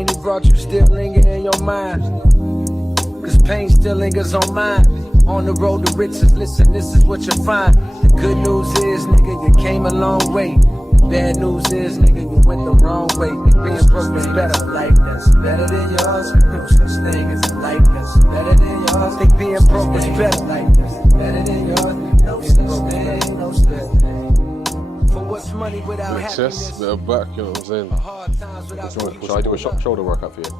pain he brought you still linger in your mind. Cause pain still lingers on mine. On the road to riches, listen, this is what you'll find. The good news is, nigga, you came a long way. The bad news is, nigga, you went the wrong way. Being broke is better, like that's better than yours. No such thing as like that's better than yours. Think being broke is better, like that's better than yours. No such thing, no such thing. For what's money without Bit of chest, bit of back, you know what I'm saying? hard times without Should I do a shoulder workout for you?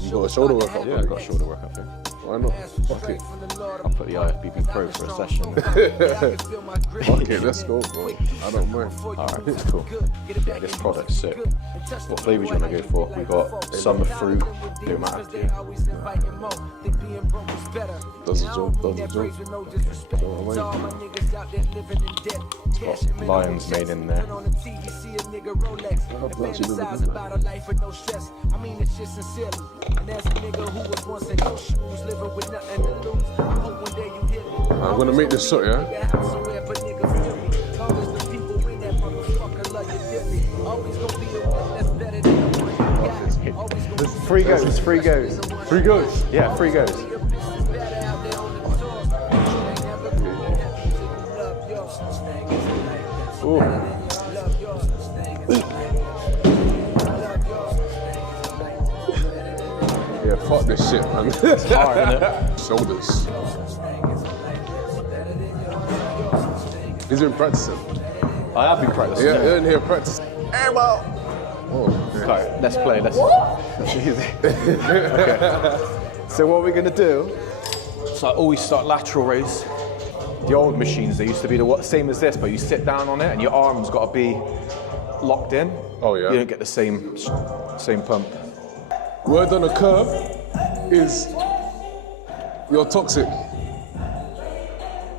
You got a shoulder workout? Yeah, I got a shoulder workout for you. Why not? Fuck it. I'll put the IFBB Pro for a session. Fuck it, let's go, bro. I don't mind. Alright, it's cool. Yeah, this product's sick. What flavours you want to go for? We got summer fruit, don't matter to you. Does a job, does a job. You know what I mean? It's got lion's mane in there. I'm gonna make this shot, yeah? There's 3 goes, 3 goes. 3 goes? Yeah, 3 goes. Ooh. Yeah, fuck this shit, man. It's hard, isn't it? Shoulders. He's been practicing. I have been practicing. Yeah, you're in here practicing. Airball! Oh, Okay, let's play. Let's. Easy. Okay. So what we're gonna do? So I always start lateral raise. The old machines, they used to be the same as this, but you sit down on it and your arms got to be locked in. Oh yeah. You don't get the same pump. Word on the curb is you're toxic.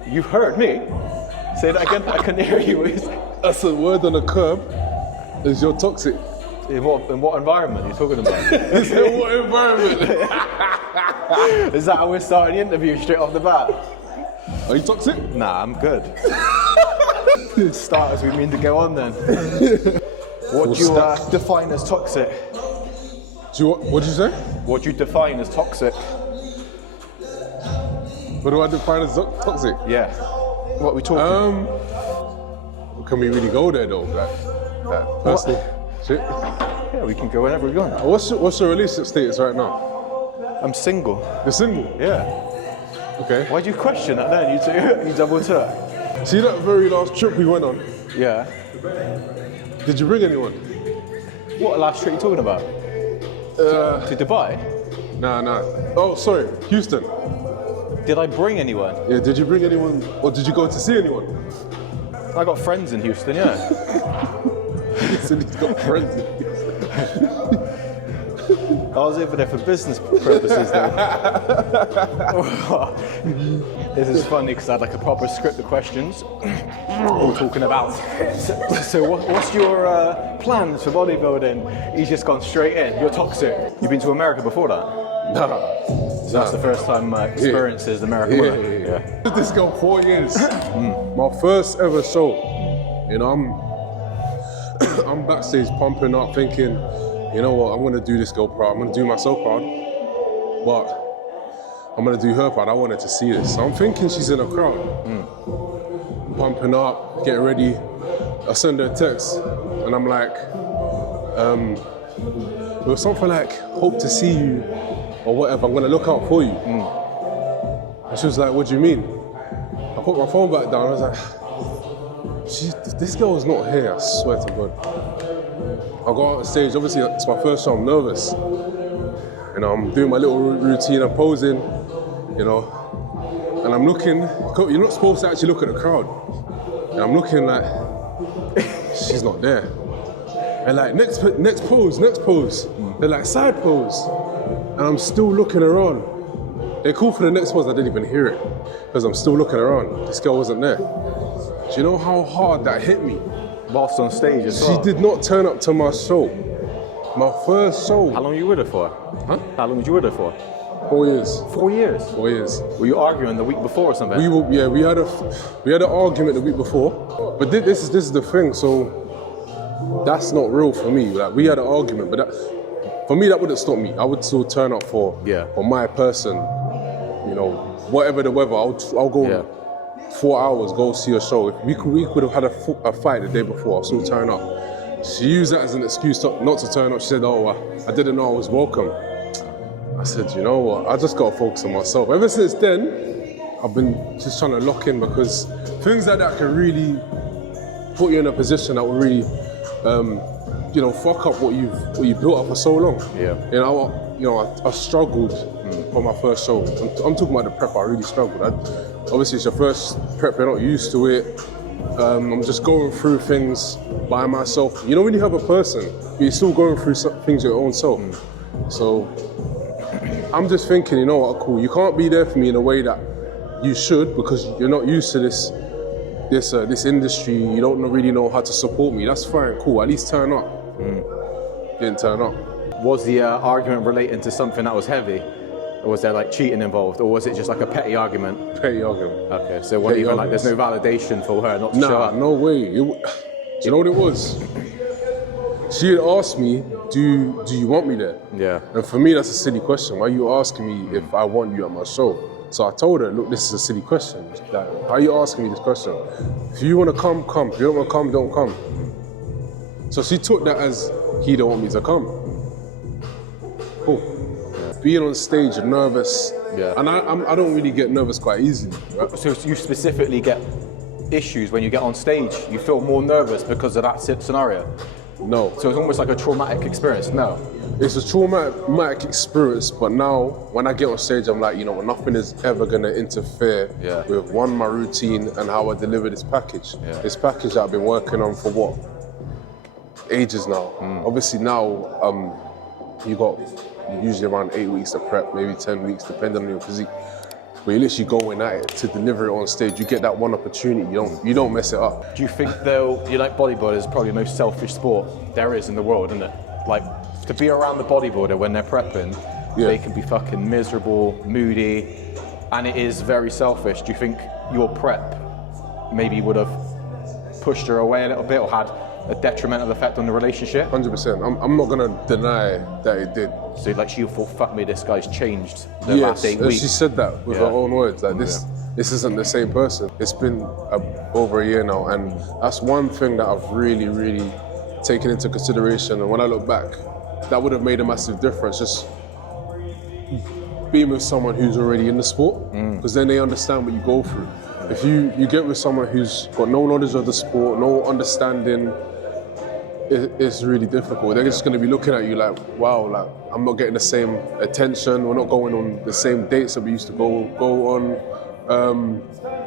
You heard me. Say that again. I can hear you. I said word on the curb is you're toxic. In what environment are you talking about? In what environment? Is that how we're starting the interview straight off the bat? Are you toxic? Nah, I'm good. Start as we mean to go on then. What do you define as toxic? What'd you say? What do you define as toxic? What do I define as toxic? Yeah. What are we talking? Can we really go there though? Like personal shit? Yeah, we can go whenever we want. What's your relationship status right now? I'm single. You're single? Yeah. Okay. Why'd you question that then? You double took. See that very last trip we went on? Yeah. Did you bring anyone? What last trip are you talking about? To Dubai? Nah. Oh, sorry, Houston. Did I bring anyone? Yeah, did you bring anyone, or did you go to see anyone? I got friends in Houston, yeah. He said he's got friends in Houston. I was over there for business purposes though. This is funny because I had like a proper script of questions. All talking about. So what's your plans for bodybuilding? He's just gone straight in. You're toxic. You've been to America before that? Nah. So that's the first time my experiences America work. Yeah. This go 4 years. My first ever show. You know, I'm backstage pumping up, thinking, you know what, I'm gonna do this girl proud. I'm gonna do myself proud, but I'm gonna do her proud. I wanted to see this. So I'm thinking she's in a crowd, pumping up, getting ready. I send her a text, and I'm like, it was something like, hope to see you, or whatever. I'm gonna look out for you. And she was like, what do you mean? I put my phone back down. I was like, this girl is not here. I swear to God. I go out on stage, obviously it's my first show, I'm nervous. You know, I'm doing my little routine, I'm posing, you know, and I'm looking, you're not supposed to actually look at the crowd. And I'm looking like, she's not there. And like, next pose. They're like, side pose. And I'm still looking around. They called for the next pose, I didn't even hear it, because I'm still looking around. This girl wasn't there. Do you know how hard that hit me? Whilst on stage as well. She did not turn up to my show. My first show. How long were you with her for? Huh? How long were you with her for? 4 years. 4 years? 4 years. Were you arguing the week before or something? We had an argument the week before, but this is the thing. So that's not real for me. Like, we had an argument, but for me, that wouldn't stop me. I would still turn up for my person. You know, whatever the weather, I'll go 4 hours, go see a show. If we could have had a fight the day before, I'll still turn up. She used that as an excuse not to turn up. She said, oh, I didn't know I was welcome. I said, you know what, I just gotta focus on myself. Ever since then, I've been just trying to lock in, because things like that can really put you in a position that will really, you know, fuck up what you've built up for so long. Yeah. You know, I struggled for my first show. I'm talking about the prep. I really struggled. Obviously, it's your first prep. You're not used to it. I'm just going through things by myself. You know, when you have a person, but you're still going through things your own self. So I'm just thinking, you know what, cool. You can't be there for me in a way that you should, because you're not used to this industry. You don't really know how to support me. That's fine, cool. At least turn up. Didn't turn up. Was the argument relating to something that was heavy? Or was there like cheating involved? Or was it just like a petty argument? Petty argument. Okay, so it wasn't even like there's no validation for her not to show up? No way. You know what it was? She had asked me, do you want me there? Yeah. And for me, that's a silly question. Why are you asking me if I want you at my show? So I told her, look, this is a silly question. Like, why are you asking me this question? If you want to come, come. If you don't want to come, don't come. So she took that as he don't want me to come. Cool. Being on stage, nervous. Yeah. And I don't really get nervous quite easily. Right? So you specifically get issues when you get on stage? You feel more nervous because of that scenario? No. So it's almost like a traumatic experience? No. It's a traumatic experience, but now when I get on stage, I'm like, you know, nothing is ever gonna interfere with my routine and how I deliver this package. Yeah. This package that I've been working on for what? Ages now. Obviously now, you got usually around 8 weeks to prep, maybe 10 weeks, depending on your physique. But you're literally going at it to deliver it on stage. You get that one opportunity, you don't mess it up. Do you think though, you like bodybuilders is probably the most selfish sport there is in the world, isn't it? Like, to be around the bodybuilder when they're prepping, they can be fucking miserable, moody, and it is very selfish. Do you think your prep maybe would have pushed her away a little bit or had a detrimental effect on the relationship? 100%. I'm not gonna deny that it did. So like she thought, fuck me, this guy's changed the last 8 weeks. She said that with her own words. Like this isn't the same person. It's been over a year now, and that's one thing that I've really, really taken into consideration. And when I look back, that would have made a massive difference. Just being with someone who's already in the sport, because then they understand what you go through. If you get with someone who's got no knowledge of the sport, no understanding, it's really difficult. They're just going to be looking at you like, wow, like I'm not getting the same attention. We're not going on the same dates that we used to go on.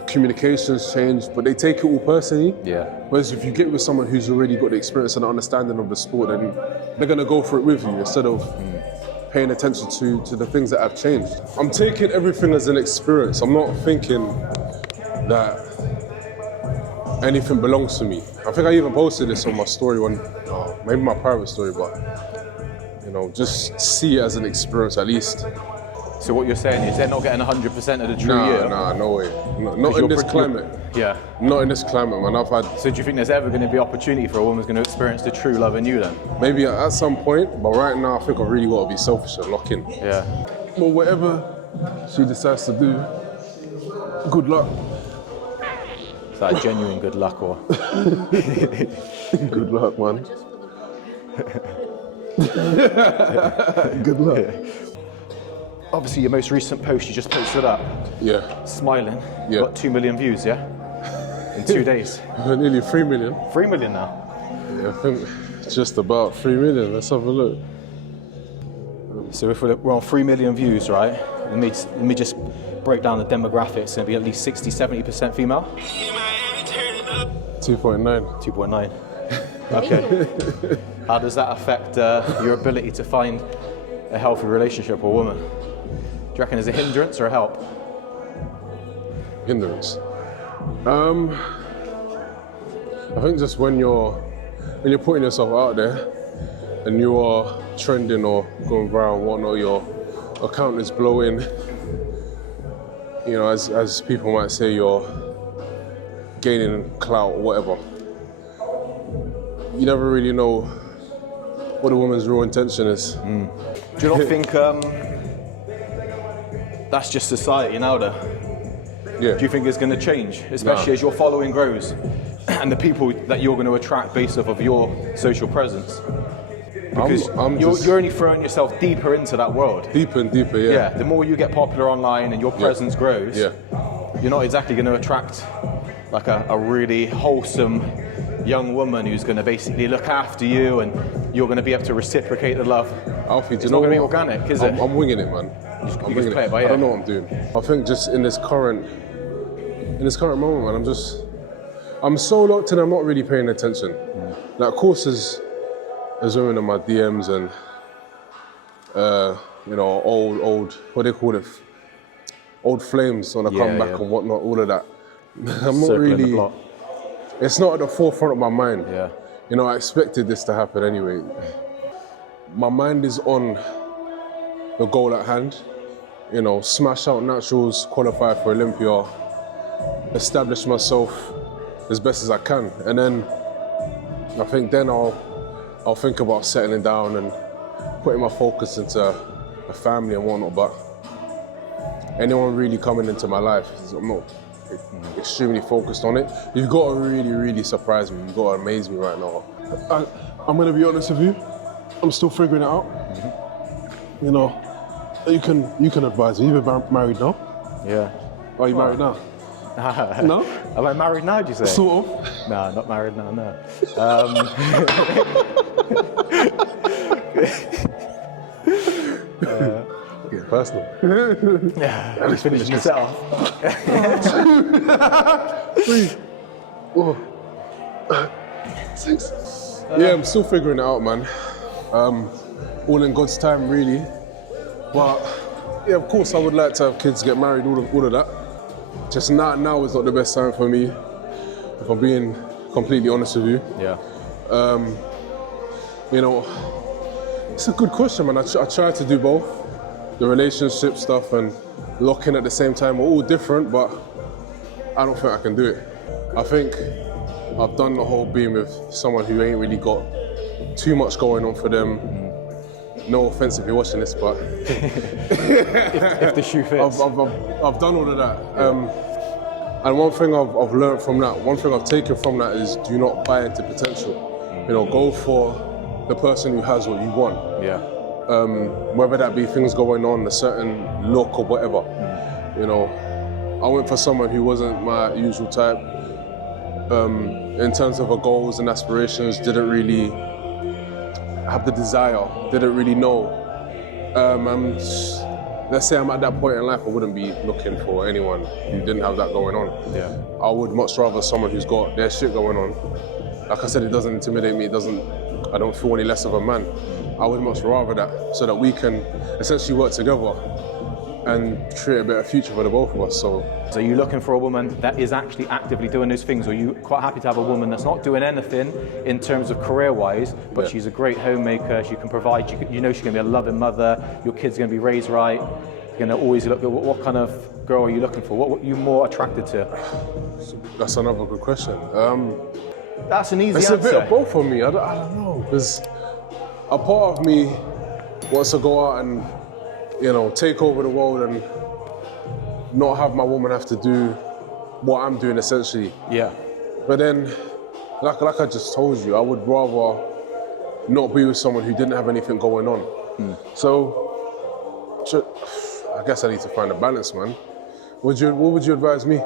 Communications changed, but they take it all personally. Yeah. Whereas if you get with someone who's already got the experience and the understanding of the sport, then they're going to go for it with you instead of paying attention to the things that have changed. I'm taking everything as an experience. I'm not thinking that anything belongs to me. I think I even posted this on my story maybe my private story, but you know, just see it as an experience at least. So what you're saying is they're not getting 100% of the true year? Nah, no way. Not in this climate. Yeah. Not in this climate, man. So do you think there's ever going to be opportunity for a woman who's going to experience the true love in you then? Maybe at some point, but right now I think I've really got to be selfish and lock in. Yeah. Well, whatever she decides to do, good luck. Is that a genuine good luck or? Good luck, man. Good luck. Yeah. Obviously, your most recent post you just posted up. Yeah. Smiling. Yeah. Got 2 million views, yeah? In 2 days. Nearly 3 million. 3 million now? Yeah, I think just about 3 million. Let's have a look. So if we're on 3 million views, right? Let me just break down the demographics. It's going to be at least 60-70% female. 2.9. 2.9. Okay. How does that affect your ability to find a healthy relationship or woman? Do you reckon there's a hindrance or a help? Hindrance. I think just when you're putting yourself out there and you are trending or going viral and whatnot, your account is blowing. You know, as people might say, you're gaining clout or whatever. You never really know what the woman's real intention is. Do you not think that's just society now, though? Yeah. Do you think it's going to change, especially as your following grows and the people that you're going to attract based off of your social presence? Because you're only throwing yourself deeper into that world. Deeper and deeper, yeah. Yeah, the more you get popular online and your presence grows, you're not exactly going to attract like a really wholesome young woman who's going to basically look after you and you're going to be able to reciprocate the love. Alfie, It's not going to be organic, is it? I'm winging it, man. You just play it by ear. I don't know what I'm doing. I think just in this current moment, man, I'm so locked in, I'm not really paying attention. Like, of course, there's women in my DMs and, you know, old, what do they call it? Old flames on a comeback and whatnot, all of that. I'm not Circling really, the block. it's not at the forefront of my mind. Yeah. You know, I expected this to happen anyway. My mind is on the goal at hand. You know, smash out naturals, qualify for Olympia, establish myself as best as I can. And then I think then I'll think about settling down and putting my focus into a family and whatnot. But anyone really coming into my life, I'm not extremely focused on it. You've got to really, really surprise me. You've got to amaze me right now. I'm going to be honest with you. I'm still figuring it out. You know, you can advise me. You've been married now. Yeah. Are you married now? No? Am I married now, do you say? Sort of. No, not married now, no. Get personal. Yeah, I'm just finishing this off. 3, 4, 6. Yeah, I'm still figuring it out, man. All in God's time, really. But yeah, of course, I would like to have kids, get married, all of that. Just now is not the best time for me, if I'm being completely honest with you. Yeah. You know, it's a good question, man. I try to do both. The relationship stuff and lock in at the same time are all different, but I don't think I can do it. I think I've done the whole being with someone who ain't really got too much going on for them. No offense if you're watching this, but if the shoe fits. I've done all of that. And one thing I've learned from that, one thing I've taken from that is do not buy into potential. You know, go for the person who has what you want. Yeah. Whether that be things going on, a certain look or whatever. You know, I went for someone who wasn't my usual type. In terms of her goals and aspirations, didn't really have the desire, didn't really know. Let's say I'm at that point in life, I wouldn't be looking for anyone who didn't have that going on. Yeah. I would much rather someone who's got their shit going on. Like I said, it doesn't intimidate me, I don't feel any less of a man. I would much rather that, so that we can essentially work together and create a better future for the both of us. So are you looking for a woman that is actually actively doing those things, or are you quite happy to have a woman that's not doing anything in terms of career-wise, but she's a great homemaker, she can provide, you know she's going to be a loving mother, your kid's going to be raised right, you're going to always look at what kind of girl are you looking for? What are you more attracted to? that's another good question. That's an easy It's answer. a bit of both for me, I don't know, because a part of me wants to go out and, you know, take over the world and not have my woman have to do what I'm doing essentially. Yeah. But then, like I just told you, I would rather not be with someone who didn't have anything going on. So, I guess I need to find a balance, man. What would you advise me?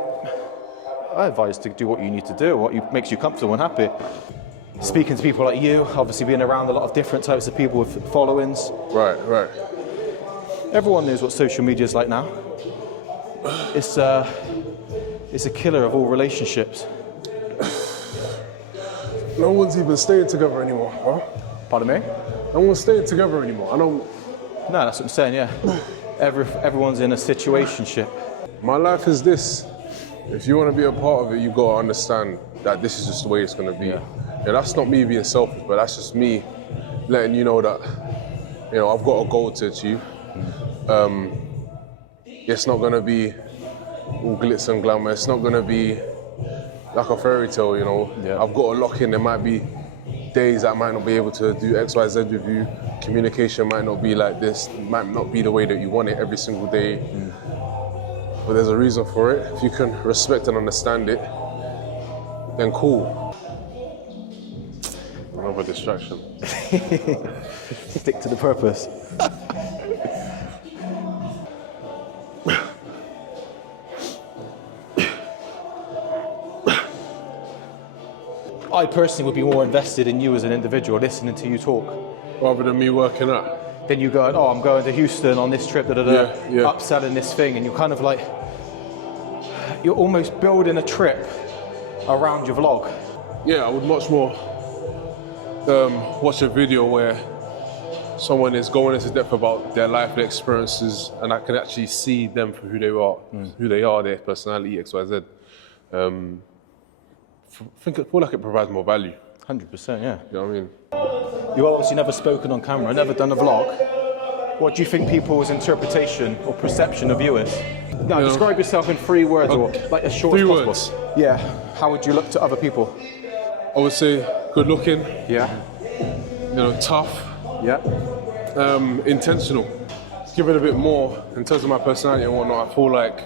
I advise to do what you need to do, what makes you comfortable and happy. Speaking to people like you, obviously being around a lot of different types of people with followings. Right. Everyone knows what social media is like now. It's a killer of all relationships. No one's even staying together anymore, bro. Pardon me? No one's staying together anymore. No, that's what I'm saying, yeah. Everyone's in a situationship. My life is this. If you want to be a part of it, you've got to understand that this is just the way it's going to be. Yeah, that's not me being selfish, but that's just me letting you know that, you know, I've got a goal to achieve. It's not going to be all glitz and glamour. It's not going to be like a fairy tale, you know. Yeah. I've got to lock in. There might be days I might not be able to do X, Y, Z with you. Communication might not be like this, might not be the way that you want it every single day. But there's a reason for it. If you can respect and understand it, then cool. Another distraction. Stick to the purpose. I personally would be more invested in you as an individual, listening to you talk. Rather than me working out. Then you go, oh, I'm going to Houston on this trip, Yeah. upselling this thing, and you're kind of like, you're almost building a trip around your vlog. Yeah, I would much more watch a video where someone is going into depth about their life, their experiences, and I can actually see them for who they are, their personality, X, Y, Z. I feel like it provides more value. 100%, yeah. You know what I mean? You've obviously never spoken on camera, never done a vlog. What do you think people's interpretation or perception of you is? Now, describe yourself in 3 words, or like as short as possible. 3 words? Yeah. How would you look to other people? I would say good looking, Yeah. Tough, Yeah. intentional. Give it a bit more in terms of my personality and whatnot. I feel like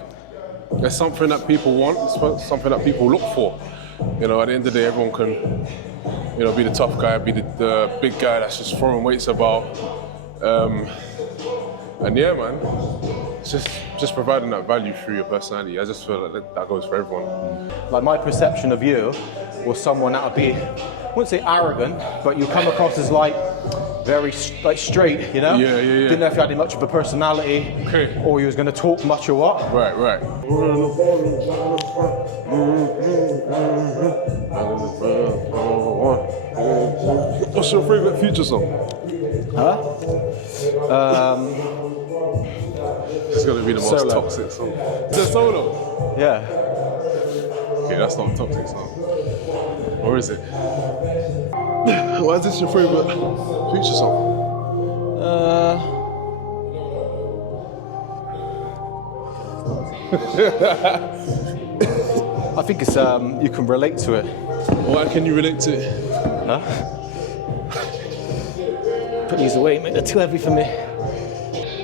there's something that people want, something that people look for. At the end of the day, everyone can, be the tough guy, be the big guy that's just throwing weights about. And yeah, man, just providing that value through your personality. I just feel like that goes for everyone. Like my perception of you was someone that would be, I wouldn't say arrogant, but you come across as like very straight, Yeah. Didn't know if you had much of a personality, Okay. or you was going to talk much or what. Right. What's your favorite Future song? Huh? It's gonna be the most Solo. toxic song. Is it Solo? Yeah. Okay, that's not a toxic song. Or is it? Why is this your favorite Future song? I think it's you can relate to it. Why can you relate to it? Huh? Put these away, mate. They're too heavy for me.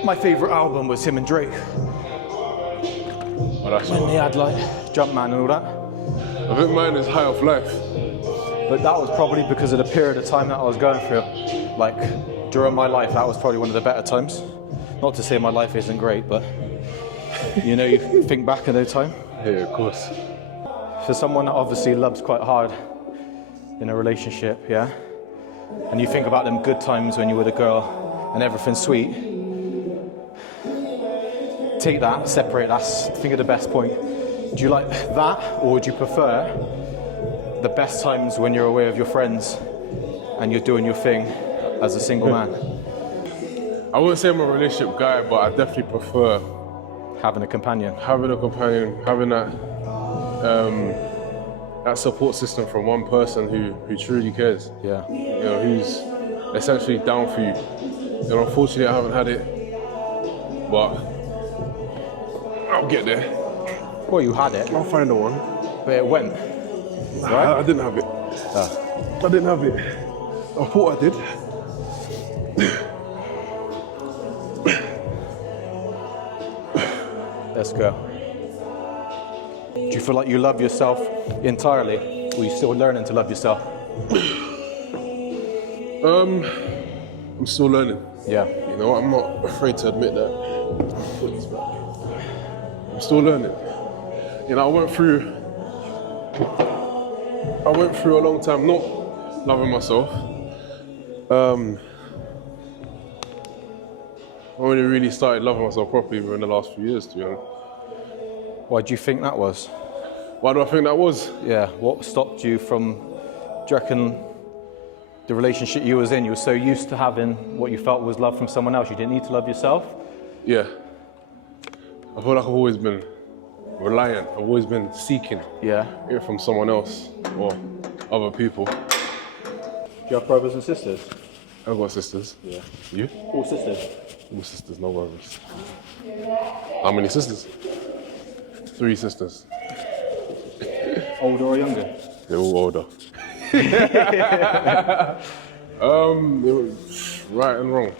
My favourite album was him and Drake. Oh, that's When they had like Jumpman and all that. I think mine is High Off Life. But that was probably because of the period of time that I was going through. Like during my life, that was probably one of the better times. Not to say my life isn't great, but you think back in those time. Yeah, of course. For someone that obviously loves quite hard in a relationship, yeah? And you think about them good times when you were the girl and everything's sweet. Take that, separate that, think of the best point. Do you like that, or would you prefer the best times when you're away with your friends and you're doing your thing as a single man? I wouldn't say I'm a relationship guy, but I definitely prefer Having a companion. having that support system from one person who truly cares. Yeah. Who's essentially down for you. Unfortunately, I haven't had it, but I'll get there. Well, you had it, I'll find the one. but it went. Right? I didn't have it. I didn't have it. I thought I did. Let's go. Do you feel like you love yourself entirely, or are you still learning to love yourself? I'm still learning. Yeah. I'm not afraid to admit that. I'm still learning. I went through a long time not loving myself. I only really started loving myself properly in the last few years, to be honest. Why do you think that was? Why do I think that was? Yeah. What stopped you from, do you reckon, the relationship you was in, you were so used to having what you felt was love from someone else, you didn't need to love yourself? Yeah. I feel like I've always been reliant. I've always been seeking Yeah. it from someone else or other people. Do you have brothers and sisters? I've got sisters. Yeah. You? All sisters? All sisters, no brothers. How many sisters? 3 sisters. Older or younger? They're all older. It was right and wrong.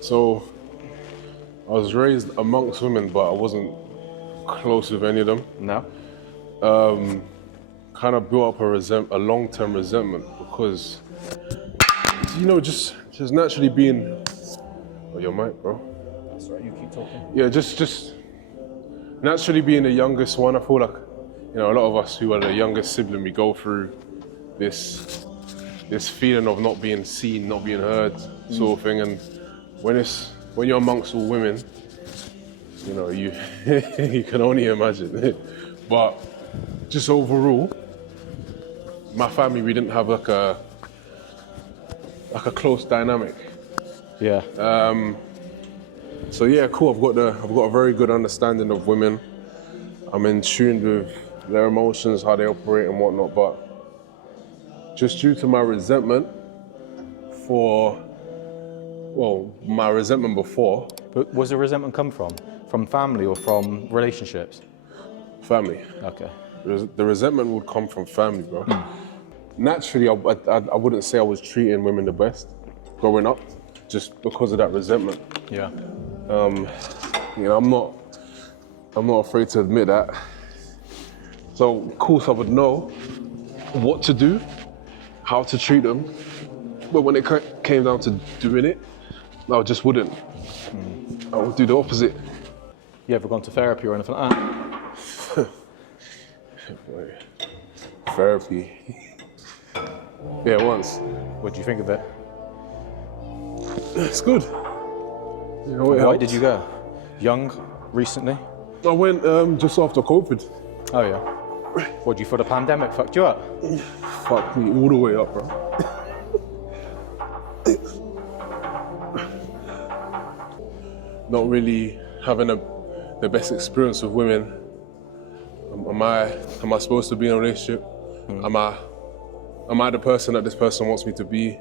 So I was raised amongst women, but I wasn't close with any of them. No? Kind of built up a long-term resentment because, you know, just naturally being. Oh, your mic, bro. That's right, you keep talking. Yeah, just naturally being the youngest one. I feel like, you know, a lot of us who are the youngest sibling, we go through this feeling of not being seen, not being heard, sort of thing. And when you're amongst all women, you know, you you can only imagine. But just overall, my family, we didn't have like a close dynamic. Yeah. So yeah, cool. I've got a very good understanding of women. I'm in tune with their emotions, how they operate and whatnot. But just due to my resentment my resentment before. But was the resentment come from? From family or from relationships? Family. Okay. The resentment would come from family, bro. Naturally, I wouldn't say I was treating women the best growing up, just because of that resentment. Yeah. You know, I'm not afraid to admit that. So, of course, I would know what to do, how to treat them, but when it came down to doing it, I just wouldn't. I would do the opposite. You ever gone to therapy or anything like that? Therapy. Yeah, once. What do you think of it? It's good. You know, it Why helps. did you go? Young, recently? I went just after COVID. Oh yeah. What, do you feel the pandemic fucked you up? Fucked me all the way up, bro. Not really having the best experience with women. Am I supposed to be in a relationship? Am I the person that this person wants me to be?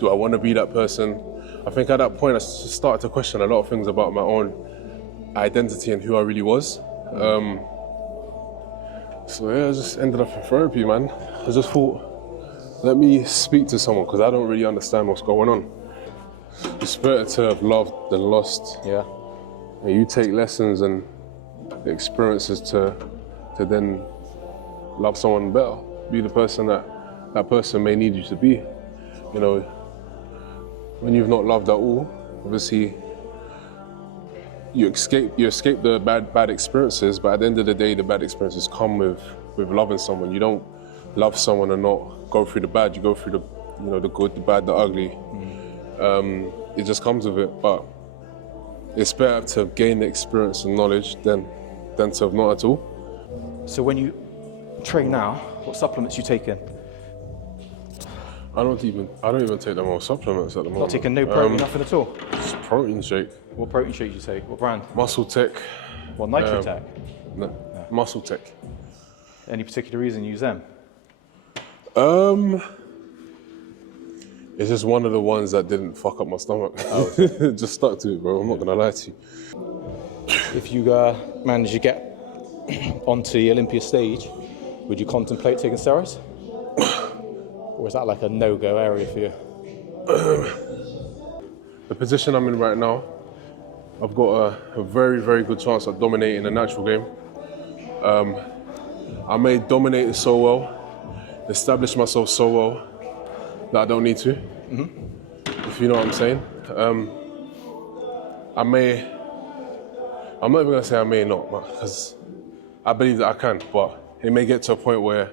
Do I want to be that person? I think at that point I just started to question a lot of things about my own identity and who I really was. So yeah, I just ended up in therapy, man. I just thought, let me speak to someone because I don't really understand what's going on. It's better to have loved than lost. Yeah. And you take lessons and the experiences to then love someone better. Be the person that person may need you to be. You know, when you've not loved at all, obviously you escape the bad experiences, but at the end of the day, the bad experiences come with loving someone. You don't love someone and not go through the bad. You go through the good, the bad, the ugly. It just comes with it. But it's better to gain the experience and knowledge than to have not at all. So when you train now, what supplements you taking? I don't even take them all supplements at the moment. Not taking no protein, nothing at all? Just protein shake. What protein shake do you take? What brand? Muscle Tech. What, Nitrotech? No. Muscle Tech. Any particular reason you use them? It's just one of the ones that didn't fuck up my stomach. Just stuck to it, bro. I'm not gonna lie to you. If you manage to get onto the Olympia stage, would you contemplate taking steroids? Or is that like a no-go area for you? The position I'm in right now, I've got a very, very good chance at dominating the natural game. I may dominate it so well, establish myself so well, that I don't need to, if you know what I'm saying. I'm not even gonna say I may not, because I believe that I can, but it may get to a point where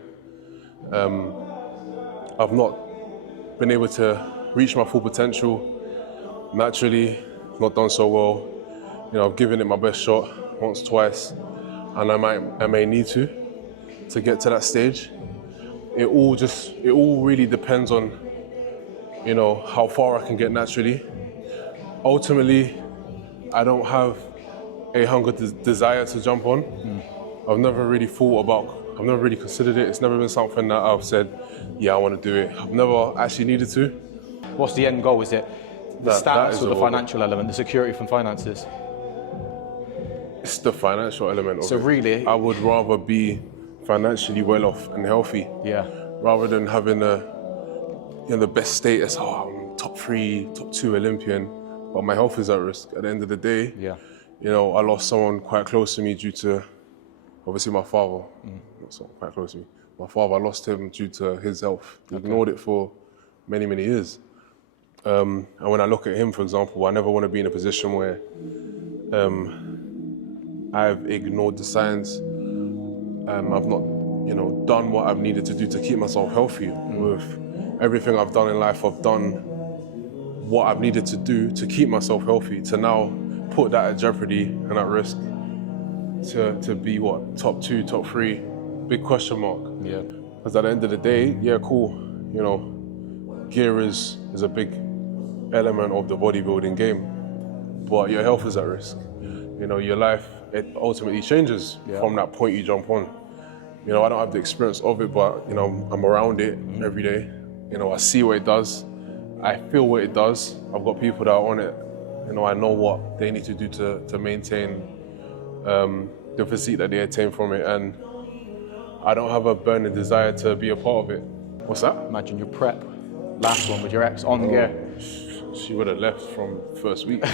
I've not been able to reach my full potential naturally, not done so well. You know, I've given it my best shot once, twice, and I may need to get to that stage. It all really depends on, you know, how far I can get naturally. Ultimately, I don't have a hunger desire to jump on. I've never really considered it. It's never been something that I've said, yeah, I want to do it. I've never actually needed to. What's the end goal? Is it the That stats is or the all. financial element, the security from finances? It's the financial element of So it. really- I would rather be financially well off and healthy. Yeah. rather than having the best status. Oh, I'm top 3, top 2 Olympian, but my health is at risk. At the end of the day, I lost someone quite close to me due to, obviously, my father. Not someone quite close to me. My father, I lost him due to his health. He ignored it for many, many years. And when I look at him, for example, I never want to be in a position where I've ignored the signs. I've not, done what I've needed to do to keep myself healthy. With everything I've done in life, I've done what I've needed to do to keep myself healthy, to now put that at jeopardy and at risk to be what, top 2, top 3, big question mark. Yeah. Because at the end of the day, cool, gear is a big element of the bodybuilding game, but your health is at risk. Your life, it ultimately changes from that point you jump on. I don't have the experience of it, but I'm around it every day. I see what it does, I feel what it does. I've got people that are on it. I know what they need to do to maintain the physique that they attain from it, and I don't have a burning desire to be a part of it. What's that? Imagine your prep, last one with your ex on gear. She would have left from first week.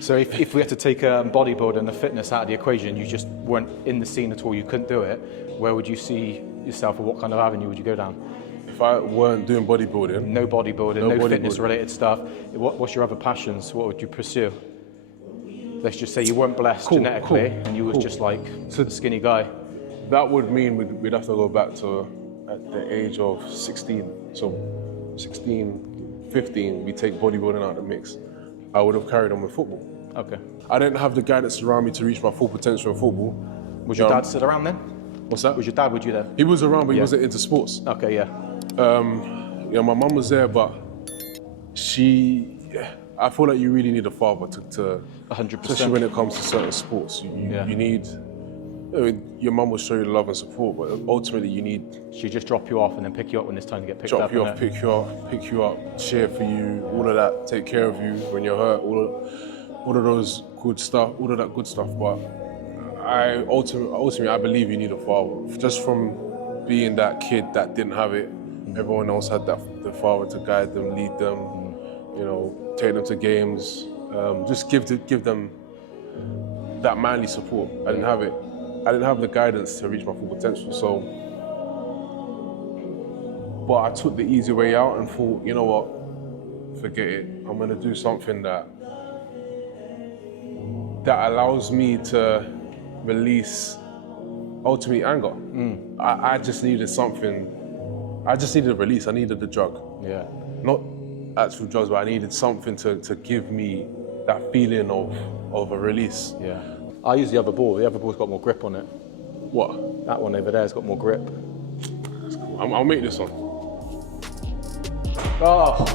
So if we had to take bodybuilding and the fitness out of the equation, you just weren't in the scene at all, you couldn't do it, where would you see yourself, or what kind of avenue would you go down? If I weren't doing bodybuilding... No bodybuilding, no fitness-related stuff, what's your other passions? What would you pursue? Let's just say you weren't blessed genetically and you was just like a skinny guy. That would mean we'd have to go back to at the age of 16. So 16, 15, we take bodybuilding out of the mix. I would have carried on with football. Okay. I didn't have the guidance around me to reach my full potential in football. Was your dad still around then? What's that? Was your dad with you then? He was around, but he wasn't into sports. Okay, yeah. My mum was there, but I feel like you really need a father to 100%. Especially when it comes to certain sports. You need, your mum will show you love and support, but ultimately you need... She'd just drop you off and then pick you up when it's time to get picked up. Drop you off, pick you up, cheer for you, all of that, take care of you when you're hurt, all of those good stuff, all of that good stuff. But ultimately, I believe you need a father. Just from being that kid that didn't have it, everyone else had the father to guide them, lead them, take them to games, just give them that manly support. I didn't have it. I didn't have the guidance to reach my full potential, but I took the easy way out and thought, you know what, forget it. I'm gonna do something that allows me to release ultimately anger. I just needed something. I just needed a release. I needed the drug. Yeah. Not actual drugs, but I needed something to give me that feeling of a release. Yeah. I use the other ball. The other ball's got more grip on it. What? That one over there's got more grip. I'll make this one. Oh.